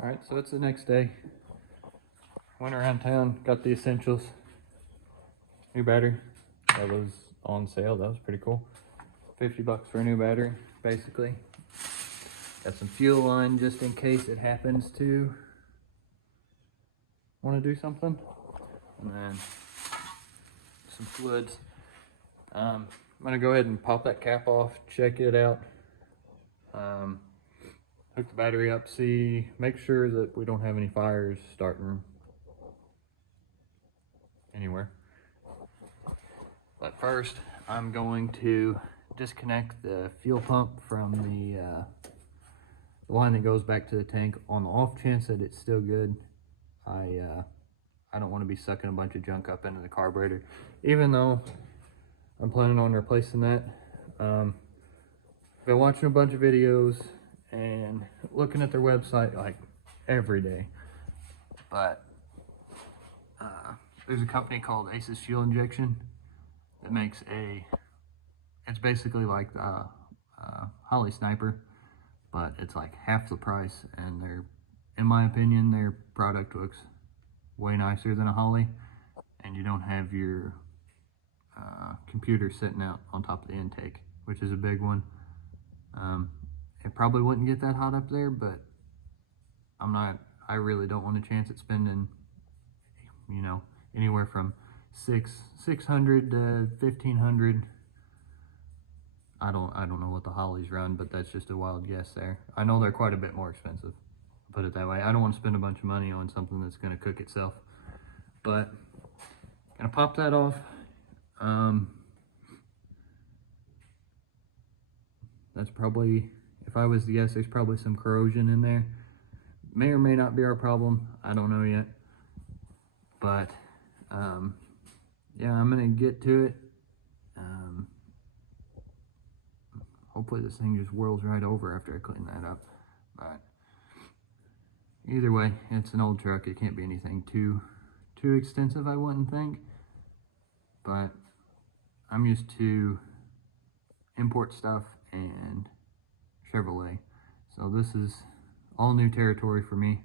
Alright, so it's the next day. Went around town, got the essentials. New battery. That was on sale. That was pretty cool. 50 bucks for a new battery, basically. Got some fuel line just in case it happens to want to do something. And then some fluids. I'm gonna go ahead and pop that cap off, check it out. Hook the battery up, make sure that we don't have any fires starting anywhere. But first, I'm going to disconnect the fuel pump from the line that goes back to the tank on the off chance that it's still good. I don't want to be sucking a bunch of junk up into the carburetor, even though I'm planning on replacing that. Been watching a bunch of videos and looking at their website like every day, but there's a company called Ace's Fuel Injection that makes it's basically like the Holley Sniper, but it's like half the price, and in my opinion, their product looks way nicer than a Holley, and you don't have your computer sitting out on top of the intake, which is a big one. It probably wouldn't get that hot up there, but I really don't want a chance at spending, you know, anywhere from $600 to $1,500. I don't know what the Hollies run, but that's just a wild guess there. I know they're quite a bit more expensive, put it that way. I don't want to spend a bunch of money on something that's going to cook itself. But gonna pop that off. That's probably, if I was to guess, there's probably some corrosion in there. May or may not be our problem. I don't know yet. But yeah, I'm gonna get to it. Hopefully this thing just whirls right over after I clean that up. But either way, it's an old truck. It can't be anything too extensive, I wouldn't think. But I'm used to import stuff and Chevrolet, so this is all new territory for me.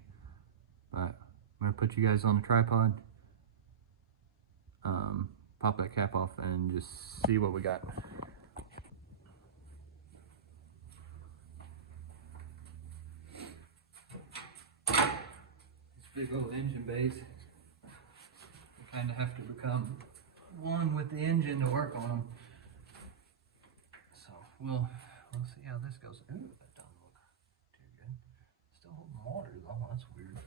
But I'm gonna put you guys on a tripod, pop that cap off, and just see what we got. This big old engine bays, you kind of have to become one with the engine to work on them. So we'll see how this goes. Ooh, that doesn't look too good. Still holding water though, that's weird.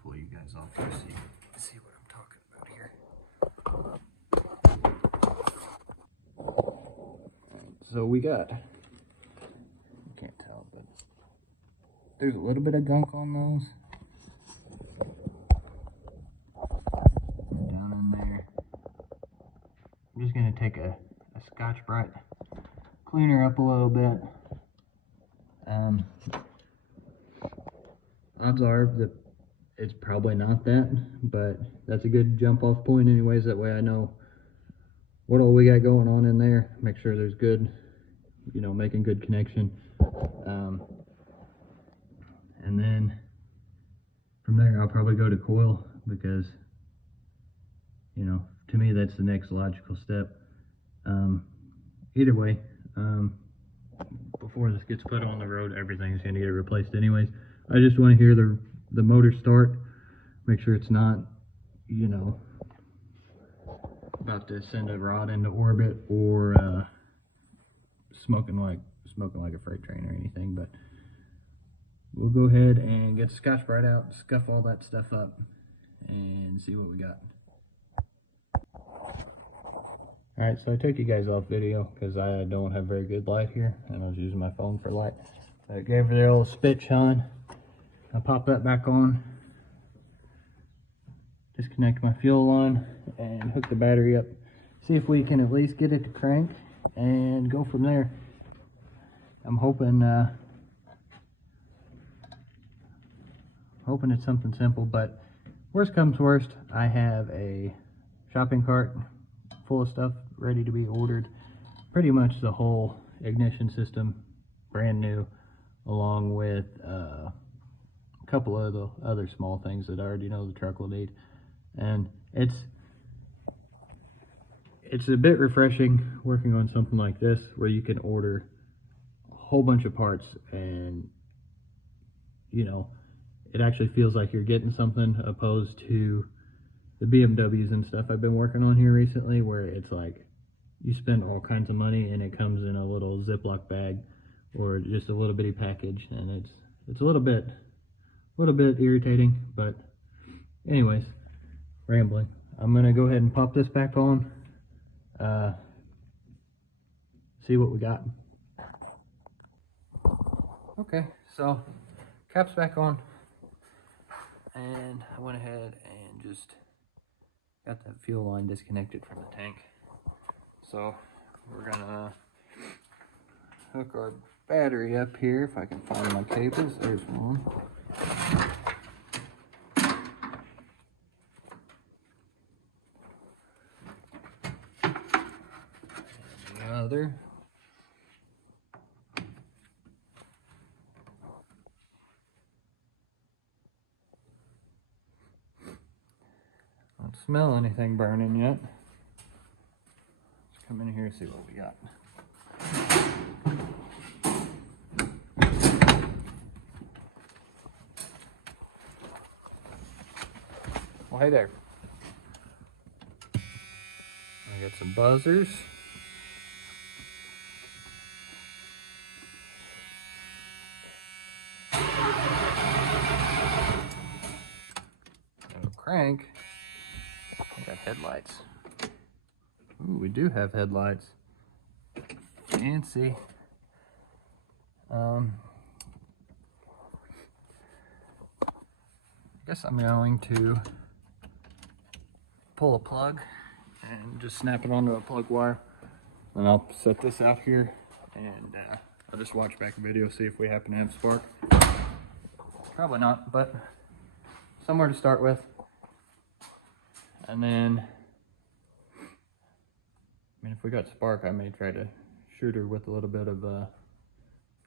Pull you guys off to see what I'm talking about here. So we got, you can't tell, but there's a little bit of gunk on those. Down in there. I'm just gonna take a Scotch-Brite, clean her up a little bit. Odds are that it's probably not that, but that's a good jump off point anyways. That way I know what all we got going on in there. Make sure there's good, you know, making good connection. And then from there I'll probably go to coil, because, you know, to me that's the next logical step. Either way, before this gets put on the road, everything's gonna get replaced anyways. I just want to hear the motor start, make sure it's not, you know, about to send a rod into orbit or smoking like a freight train or anything. But we'll go ahead and get the Scotch-Brite out, scuff all that stuff up, and see what we got. Alright, so I took you guys off video because I don't have very good light here, and I was using my phone for light. I gave her the old spit shine. I'll pop that back on. disconnect my fuel line and hook the battery up. See if we can at least get it to crank and go from there. I'm hoping it's something simple, but worst comes worst, I have a shopping cart full of stuff ready to be ordered. Pretty much the whole ignition system, brand new, along with a couple of the other small things that I already know the truck will need. And it's a bit refreshing working on something like this where you can order a whole bunch of parts and, you know, it actually feels like you're getting something, opposed to the BMWs and stuff I've been working on here recently, where it's like you spend all kinds of money and it comes in a little Ziploc bag or just a little bitty package, and it's a little bit irritating. But anyways, rambling. I'm gonna go ahead and pop this back on, see what we got. Okay, so cap's back on, and I went ahead and just got that fuel line disconnected from the tank. So we're gonna hook our battery up here, if I can find my cables. There's one. And the other. Don't smell anything burning yet. Let's come in here and see what we got. Well, hey there. I got some buzzers. And a crank. We got headlights. Ooh, we do have headlights. Fancy. I guess I'm going to pull a plug and just snap it onto a plug wire. And I'll set this out here, and I'll just watch back a video, see if we happen to have spark. Probably not, but somewhere to start with. And then, I mean, if we got spark, I may try to shoot her with a little bit of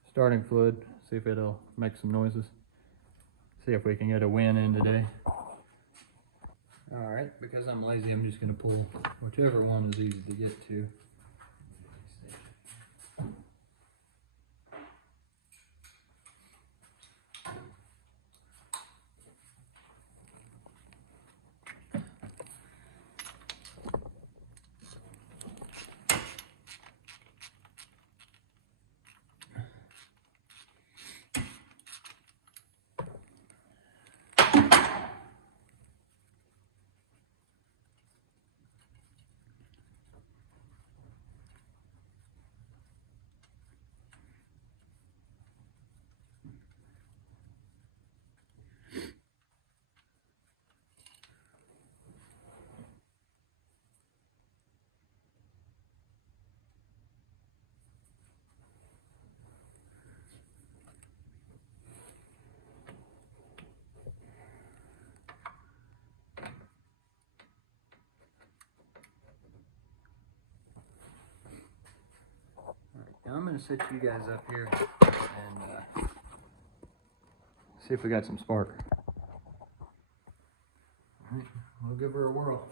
starting fluid, see if it'll make some noises. See if we can get a win in today. Alright, because I'm lazy, I'm just going to pull whichever one is easy to get to. Now I'm going to set you guys up here and see if we got some spark. Alright, we'll give her a whirl.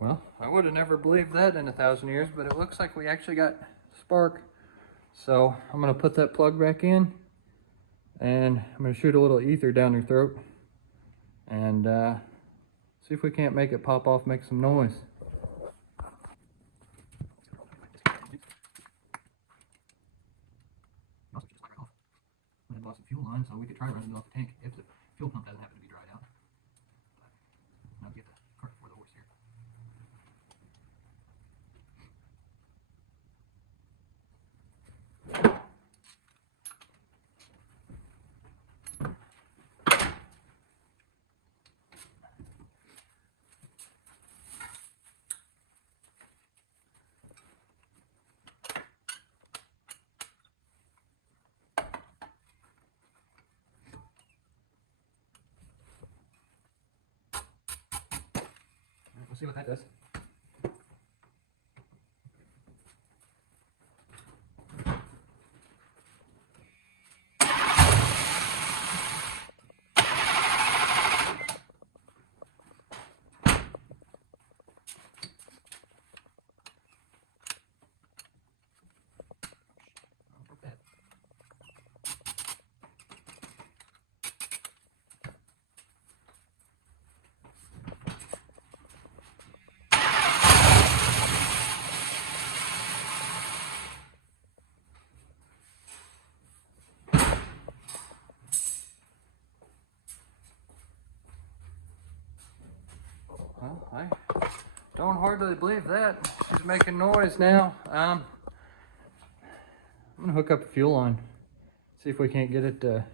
Well, I would have never believed that in 1,000 years, but it looks like we actually got spark. So I'm going to put that plug back in, and I'm going to shoot a little ether down her throat and see if we can't make it pop off, make some noise. off some fuel line so we could try running it off the tank if the fuel pump doesn't happen to be dried out. But now get the cart before the horse here. We'll see what that does. Well, I don't hardly believe that. She's making noise now. I'm gonna hook up the fuel line, see if we can't get it to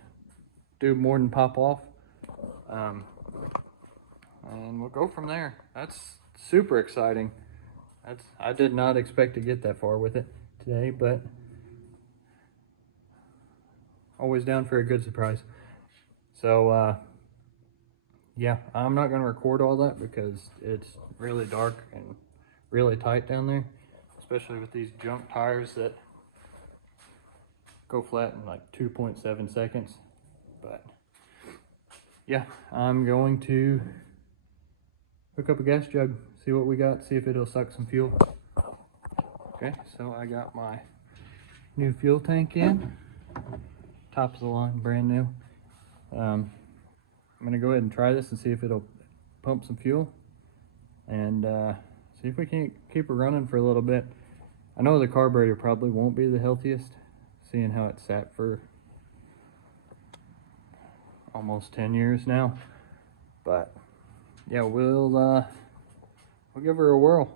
do more than pop off, and we'll go from there. That's super exciting. I did not expect to get that far with it today, but always down for a good surprise. So yeah, I'm not going to record all that because it's really dark and really tight down there, especially with these junk tires that go flat in like 2.7 seconds. But yeah, I'm going to hook up a gas jug, see what we got, see if it'll suck some fuel. Okay, so I got my new fuel tank in, top of the line, brand new. I'm gonna go ahead and try this and see if it'll pump some fuel, and see if we can't keep it running for a little bit. I know the carburetor probably won't be the healthiest, seeing how it sat for almost 10 years now, but yeah, we'll give her a whirl.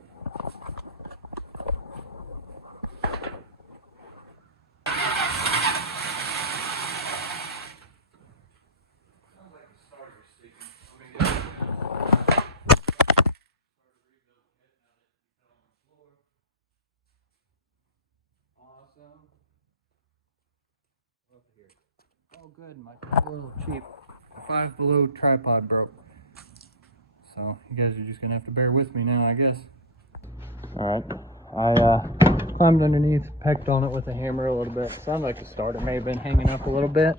Awesome. Up here. Oh good, my little cheap 5 Below tripod broke. So you guys are just gonna have to bear with me now, I guess. Alright. I climbed underneath, pecked on it with a hammer a little bit. Sounded like the starter may have been hanging up a little bit.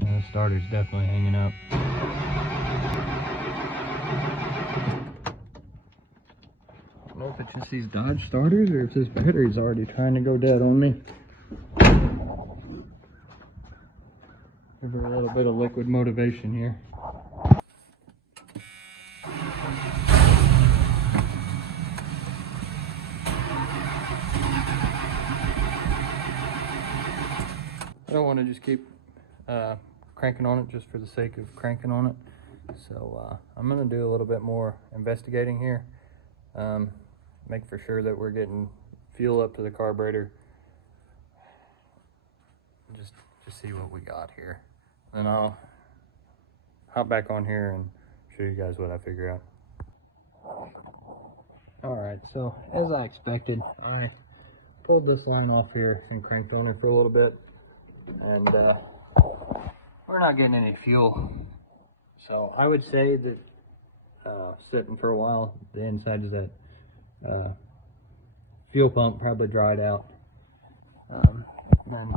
The starter's definitely hanging up. I don't know if it's just these Dodge starters or if this battery's already trying to go dead on me. Give her a little bit of liquid motivation here. I don't want to just keep cranking on it just for the sake of cranking on it. So I'm going to do a little bit more investigating here. Make for sure that we're getting fuel up to the carburetor. Just see what we got here. Then I'll hop back on here and show you guys what I figure out. Alright, so as I expected, I pulled this line off here and cranked on it for a little bit. And we're not getting any fuel. So I would say that sitting for a while, the inside of that fuel pump probably dried out. Then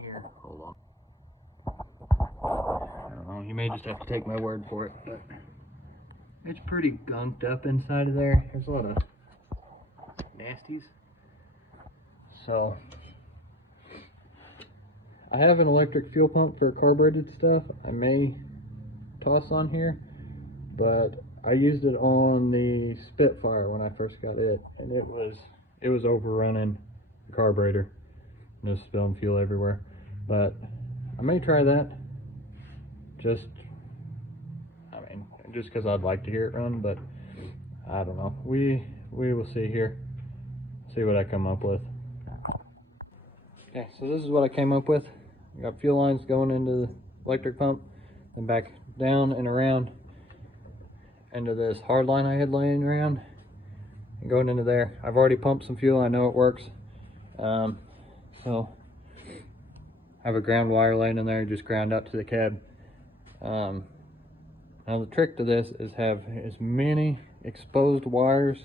here, hold on. I don't know, you may just have to take my word for it, but it's pretty gunked up inside of there. There's a lot of nasties. So I have an electric fuel pump for carbureted stuff. I may toss on here, but I used it on the Spitfire when I first got it, and it was overrunning the carburetor, just spilling fuel everywhere. But I may try that. Just because I'd like to hear it run, but I don't know. We will see here. See what I come up with. Okay, so this is what I came up with. I got fuel lines going into the electric pump, then back down and around into this hard line I had laying around, and going into there. I've already pumped some fuel. I know it works. So I have a ground wire laying in there, just ground out to the cab. Now the trick to this is have as many exposed wires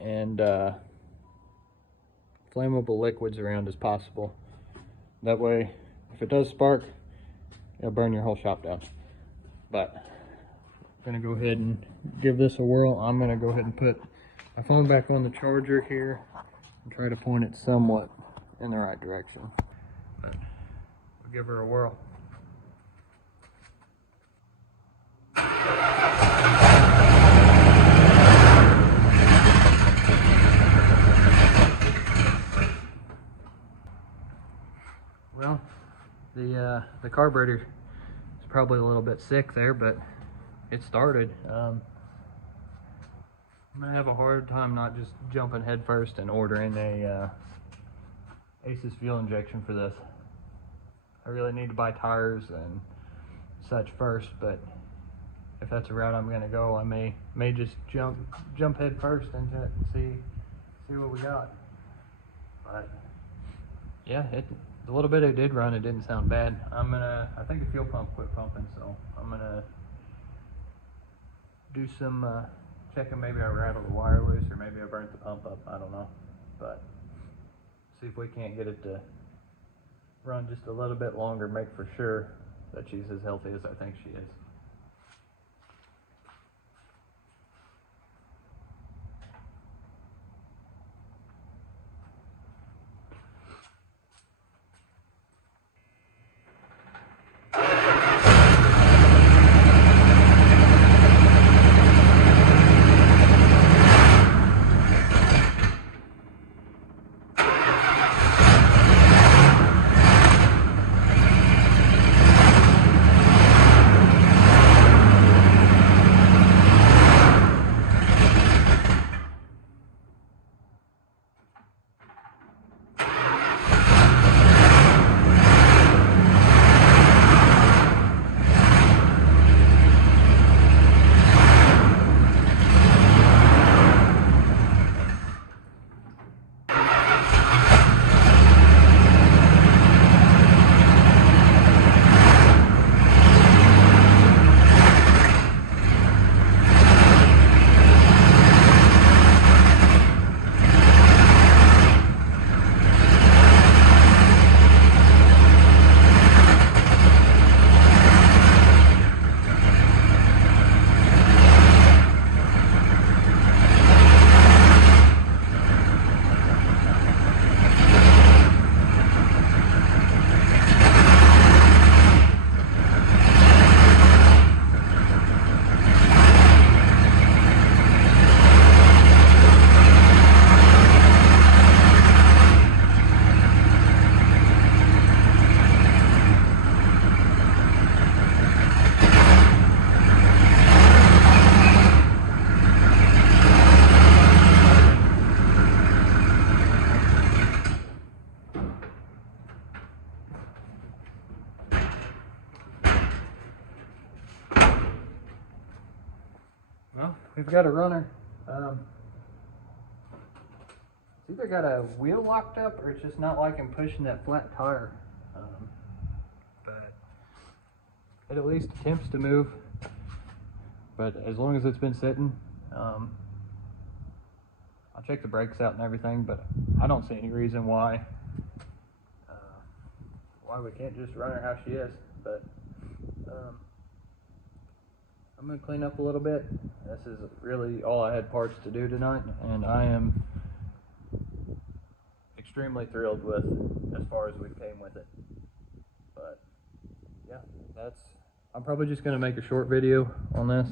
and flammable liquids around as possible. That way, if it does spark, it'll burn your whole shop down. But I'm gonna go ahead and give this a whirl. I'm gonna go ahead and put my phone back on the charger here and try to point it somewhat in the right direction. But we'll give her a whirl. Well, the carburetor is probably a little bit sick there, but it started. I'm gonna have a hard time not just jumping head first and ordering a Aces fuel injection for this. I really need to buy tires and such first, but if that's a route I'm gonna go, I may just jump head first into it and see what we got. But yeah, the little bit it did run, it didn't sound bad. I think the fuel pump quit pumping, so I'm gonna do some checking. Maybe I rattled the wire loose, or maybe I burnt the pump up, I don't know. But see if we can't get it to run just a little bit longer, make for sure that she's as healthy as I think she is. Well, we've got a runner. It's either got a wheel locked up or it's just not liking pushing that flat tire. But it at least attempts to move. But as long as it's been sitting, I'll check the brakes out and everything, but I don't see any reason why we can't just run her how she is. But I'm gonna clean up a little bit. This is really all I had parts to do tonight, and I am extremely thrilled with as far as we came with it. But yeah, I'm probably just going to make a short video on this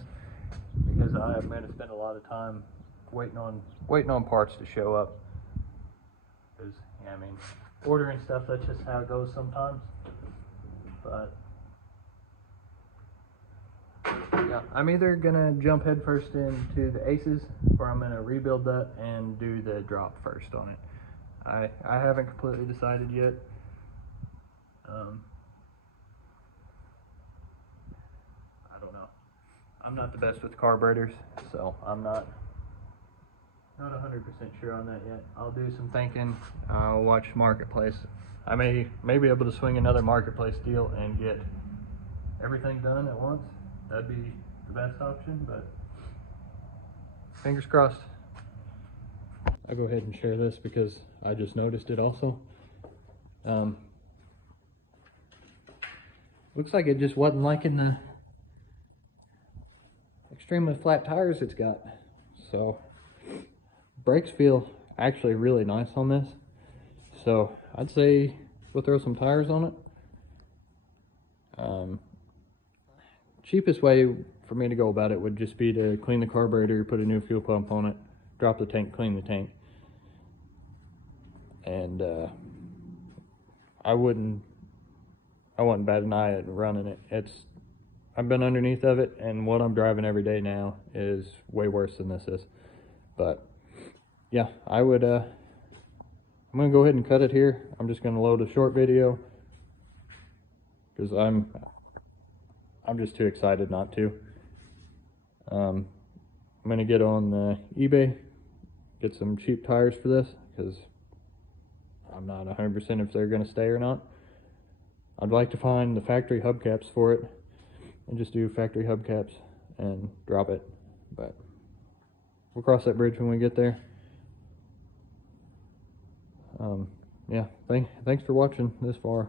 because I'm going to spend a lot of time waiting on parts to show up. Because yeah, I mean, ordering stuff, that's just how it goes sometimes. But yeah, I'm either gonna jump headfirst into the Aces, or I'm gonna rebuild that and do the drop first on it. I haven't completely decided yet. I don't know. I'm not the best with carburetors, so I'm not 100% sure on that yet. I'll do some thinking. I'll watch Marketplace. I may be able to swing another Marketplace deal and get everything done at once. That'd be the best option, but fingers crossed. I'll go ahead and share this because I just noticed it also. Looks like it just wasn't liking the extremely flat tires it's got. So brakes feel actually really nice on this. So I'd say we'll throw some tires on it. Cheapest way for me to go about it would just be to clean the carburetor, put a new fuel pump on it, drop the tank, clean the tank. And I wouldn't bat an eye at running it. I've been underneath of it, and what I'm driving every day now is way worse than this is. But yeah, I'm gonna go ahead and cut it here. I'm just gonna load a short video because I'm just too excited not to. I'm gonna get on eBay, get some cheap tires for this because I'm not 100% if they're gonna stay or not. I'd like to find the factory hubcaps for it and just do factory hubcaps and drop it, but we'll cross that bridge when we get there. Yeah, thanks for watching this far.